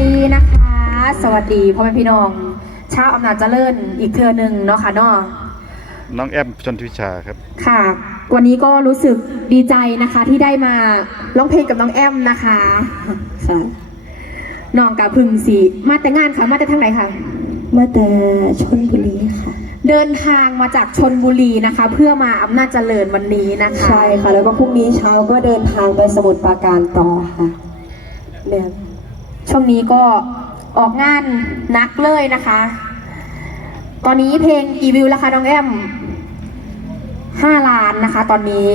ดีนะคะ สวัสดีพ่อแม่พี่น้อง ชาวอำนาจเจริญอีกเทือหนึ่งเนาะค่ะเนาะน้องแอมชนทวิชาครับ ค่ะ วันนี้ก็รู้สึกดีใจนะคะที่ได้มาร้องเพลงกับน้องแอมนะคะค่ะน้องกาพึ่งสีมาแต่งานค่ะ มาแต่ทางไหนคะมาแต่ชนบุรีค่ะ เดินทางมาจากชนบุรีนะคะ เพื่อมาอำนาจเจริญวันนี้นะคะ ใช่ค่ะ แล้วก็พรุ่งนี้เช้าก็เดินทางไปสมุทรปราการต่อค่ะเนี่ย ช่วงนี้ก็ออกงานนักเลยนะคะ ตอนนี้เพลงกี่วิวแล้วคะน้องแอม5ล้านนะคะ ตอนนี้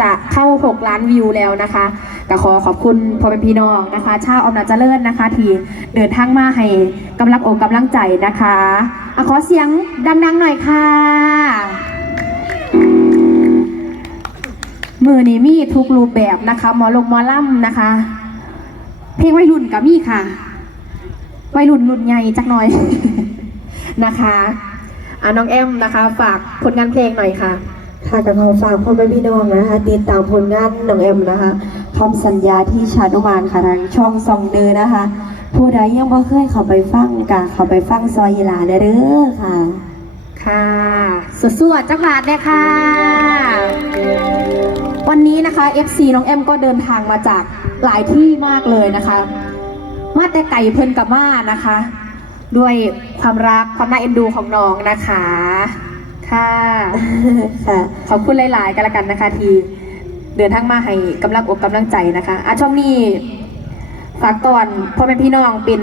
จะเข้า 6 ล้านวิวแล้วนะคะก็ขอขอบคุณพ่อเป็นพี่น้องนะคะ ชาวอำนาจเจริญนะคะ ที่เดินทางมาให้กำลังอกกำลังใจนะคะอะขอเสียงดังๆหน่อยค่ะ มือนี้มีทุกรูปแบบนะคะหมอลงหมอล่ำนะคะ เพลงวัยรุ่นกับมี่ค่ะ วัยรุ่นรุ่นใหญ่จักหน่อย นะคะอะน้องแอมนะคะ ฝากผลงานเพลงหน่อยค่ะ ค่ะกับขอฝากพ่อแม่พี่น้องนะคะติดตามผลงานน้องแอมนะคะคำสัญญาที่ชานุมานค่ะทางช่องซองเดอนะคะ ผู้ใดยังบ่เคยเข้าไปฟังกะเข้าไปฟังซอยอีหลาเด้อค่ะ ค่ะสวดสวดจักรบาทเลยค่ะ วันนี้นะคะ FC น้องแอมก็เดินทางมาจาก หลายที่มากเลยนะคะ มาแต่ไก่เพิ่นกับมานะคะ ด้วยความรักความน่าเอ็นดูของน้องนะคะ ค่ะค่ะขอบคุณหลาย ๆ กันละกันนะคะ ที่เดินทางมาให้กำลังอกกำลังใจนะคะอะช่วงนี้ฝากก่อนพ่อแม่พี่น้องเป็น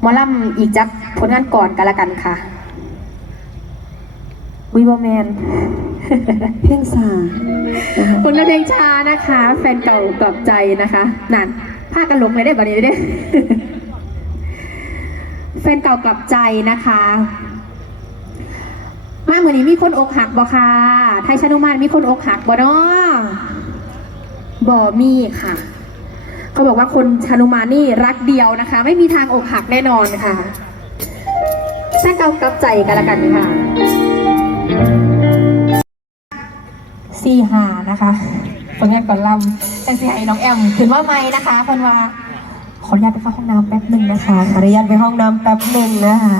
หมอลำอีกจักผลงานก่อนกันละกันค่ะ วีบอแมนเพ่งสานะคะผลงานเพลงช้านะคะ แฟนเก่ากับใจนะคะนั่นพากันหลงเลยได้แบบนี้ได้แฟนเก่ากลับใจนะคะมาเหมือนนี้มีคนอกหักบ่ค่ะ ไทยชนุมานมีคนอกหักบ่เนาะบ่มีค่ะ เขาบอกว่าคนชนุมานนี่รักเดียวนะคะ ไม่มีทางอกหักแน่นอนค่ะแฟนเก่ากลับใจกันละกันค่ะ สี่หานะคะผลงานก่อนลำแต่สี่หาน้องแอมขึ้นว่าไม่นะคะเพิ่นว่าขออนุญาตไปเข้าห้องน้ำแป๊บหนึ่งนะคะ ขออนุญาตไปห้องน้ำแป๊บหนึ่งนะคะ